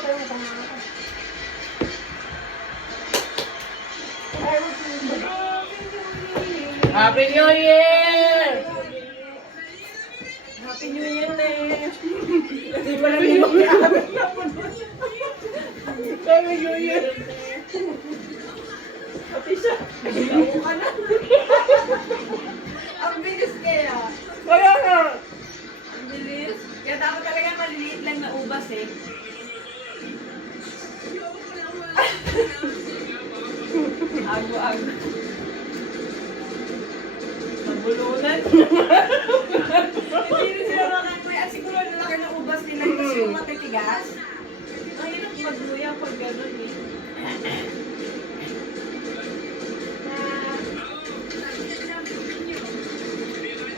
Happy New Year! Happy New Year, ne! Hindi pa lang New Year. Happy New Year! Pati siya. Naglawo ka na. Ang bilis kaya. Kaya nga. Ang bilis. Kaya dapat talaga maliliit lang na ubas eh.